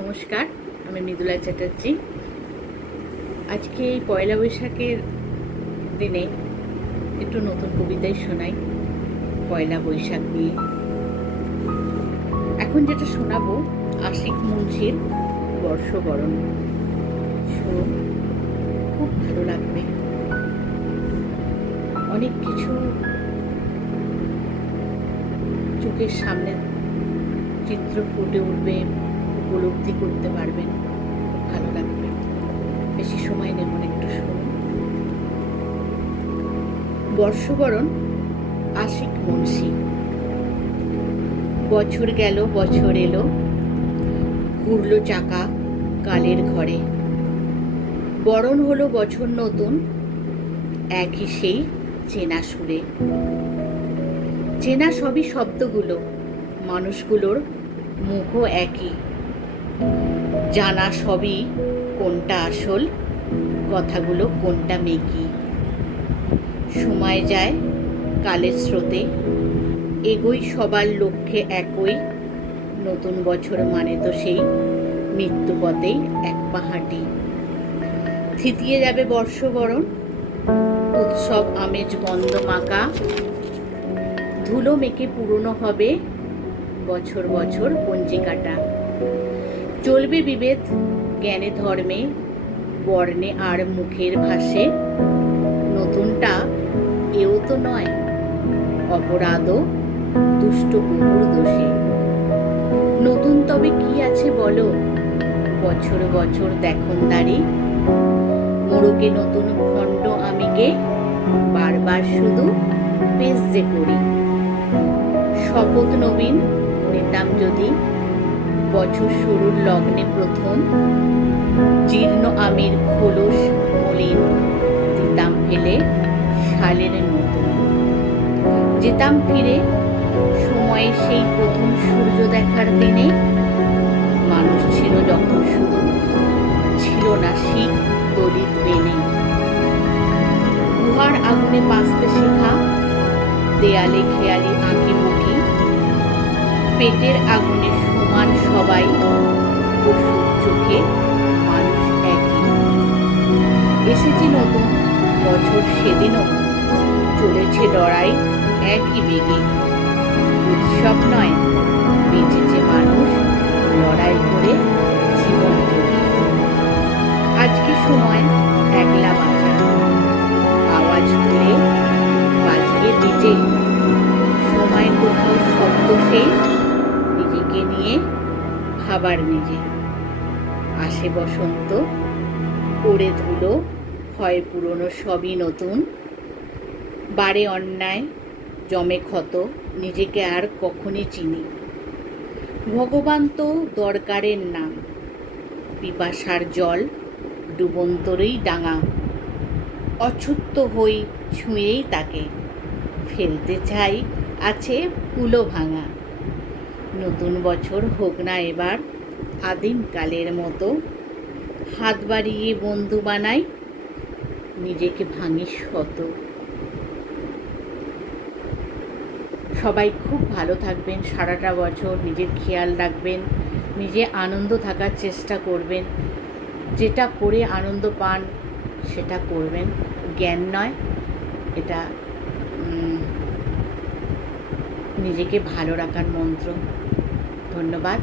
নমস্কার, আমি মৃদুলা চ্যাটার্জি। আজকে এই পয়লা বৈশাখের দিনে একটু নতুন কবিতাই শোনাই পয়লা বৈশাখ নিয়ে। এখন যেটা শোনাবো আশিক মুন্সির বর্ষবরণ। শুনুন, খুব ভালো লাগবে। অনেক কিছু চোখের সামনে চিত্র ফুটে উঠবে, উপলব্ধি করতে পারবেন, খুব ভালো লাগবে। বেশি সময় নেব না, একটু শুনুন। বর্ষবরণ, আশিক মুন্সি। বছর গেল, বছর এলো, ঘুরলো চাকা কালের ঘরে। বরণ হলো বছর নতুন, একই সেই চেনা সুরে। চেনা সবই শব্দগুলো, মানুষগুলোর মুখও একই। জানা সবই কোনটা আসল, কথাগুলো কোনটা মেকি। সময় যায় কালের স্রোতে, এগোই সবার লক্ষ্যে একই। নতুন বছর মানে তো সেই মৃত্যুপথেই এক পাহাটি। থিতিয়ে যাবে বর্ষবরণ, উৎসব আমেজ গন্ধ মাখা। ধুলো মেখে পুরনো হবে বছর বছর পঞ্জিকাটা। চলবে বিভেদ জ্ঞানে ধর্মে, বর্ণে আর মুখের ভাষে। নতুনটা এও তো নয়, অপরাধও দুষ্ট বহুর দোষে। নতুন তবে কি আছে বলো, বছর বছর দেখনদারি। মোড়কে নতুন খণ্ড আমিকে, বারবার শুধু পেশ যে করি। শপথ নবীন নিতাম যদি, বছর শুরুর লগ্নে প্রথম। জীর্ণ আমের খোলস মলিন, দিতাম ফেলে শালের নতুন। যেতাম ফিরে সময়ে সেই প্রথম সূর্য দেখার দিনে। মানুষ ছিল যখন শুধু, ছিল না শিখ দলিত বেনে। গুহার আগুনে বাঁচতে শেখা, দেয়ালে খেয়ালি আঁকি বুকি। পেটের আগুনে সমান সবাই, পশুর চোখে মানুষ একই। এসেছে নতুন বছর সেদিনও, চলেছে লড়াই একই বেগে। উৎসব নয়, বেঁচেছে মানুষ লড়াই করে জীবন যোগে। আজকে সময় একলা বাঁচা, আওয়াজ তুলে বাজিয়ে ডিজে। সময় কোথাও শব্দ সেই, নিজেকে নিয়ে ভাবার নিজে। আসে বসন্ত, ওড়ে ধুলো, হয় পুরনো সবই নতুন। বাড়ে অন্যায়, জমে ক্ষত, নিজেকে আর কখনই চিনি। ভগবান তো দরকারের নাম, পিপাসার জল ডুবন্তরেই ডাঙা। অছুত্ত হই ছুঁয়েই তাকে, ফেলতে চাই আছে কুলো ভাঙা। নতুন বছর হোক না এবার আদিম কালের মতো, হাত বাড়িয়ে বন্ধু বানাই, নিজেকে ভাঙি শত। সবাই খুব ভালো থাকবেন সারাটা বছর, নিজের খেয়াল রাখবেন, নিজে আনন্দ থাকার চেষ্টা করবেন। যেটা করে আনন্দ পান সেটা করবেন, জ্ঞান নয়। এটা নিজেকে ভালো রাখার মন্ত্র। ধন্যবাদ।